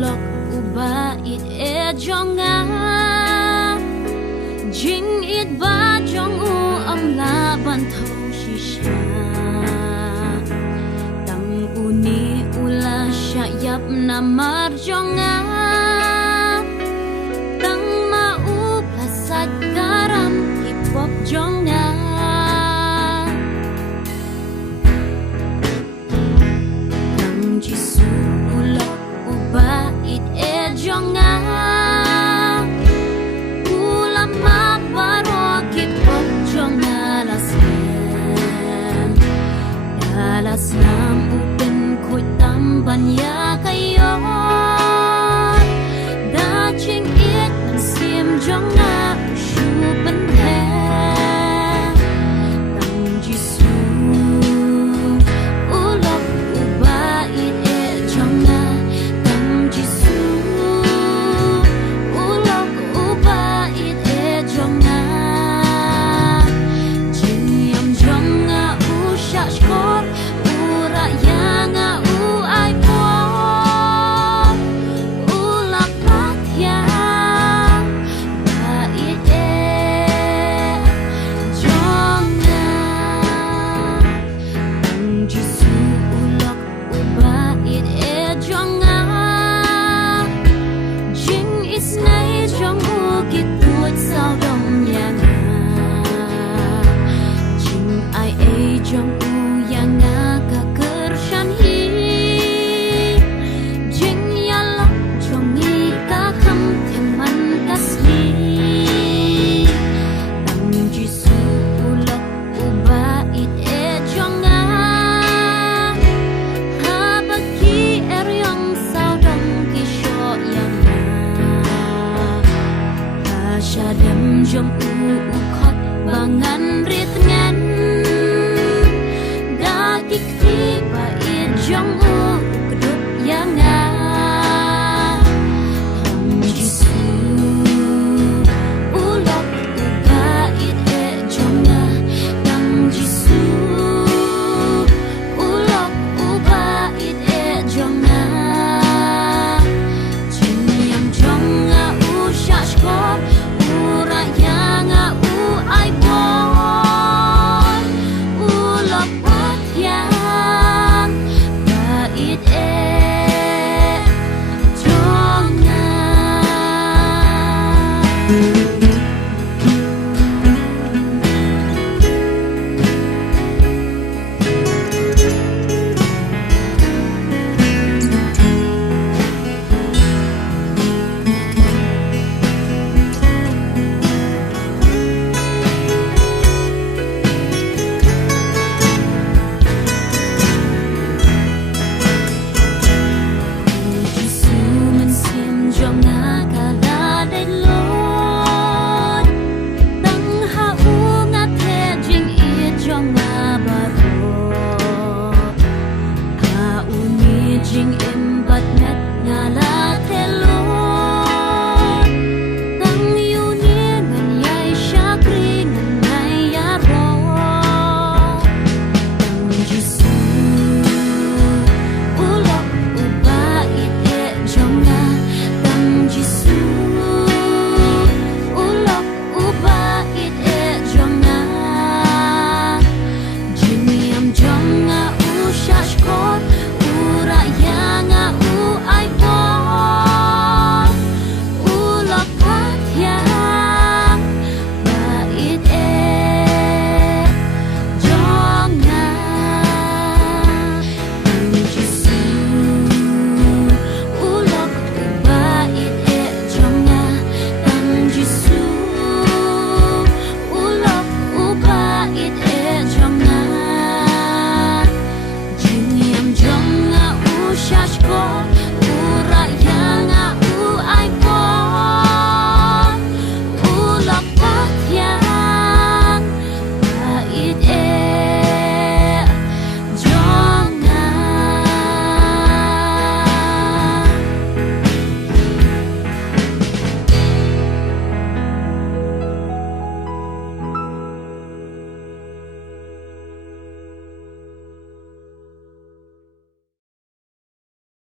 ulok uba it e jonga jing it ba jong u am la ban thau shisha tang uni ula sha yap na mar jonga tang ma u plasat garam hip hop jonga tang jisu ulok uba it e jonga Alaslam upin ko'y tamban ya kayo Daching it man sim jong na ushupan he Tang jisu ulok uba it e jong na Tang jisu ulok uba it e jong na Jing yam jong na usha shkor Jump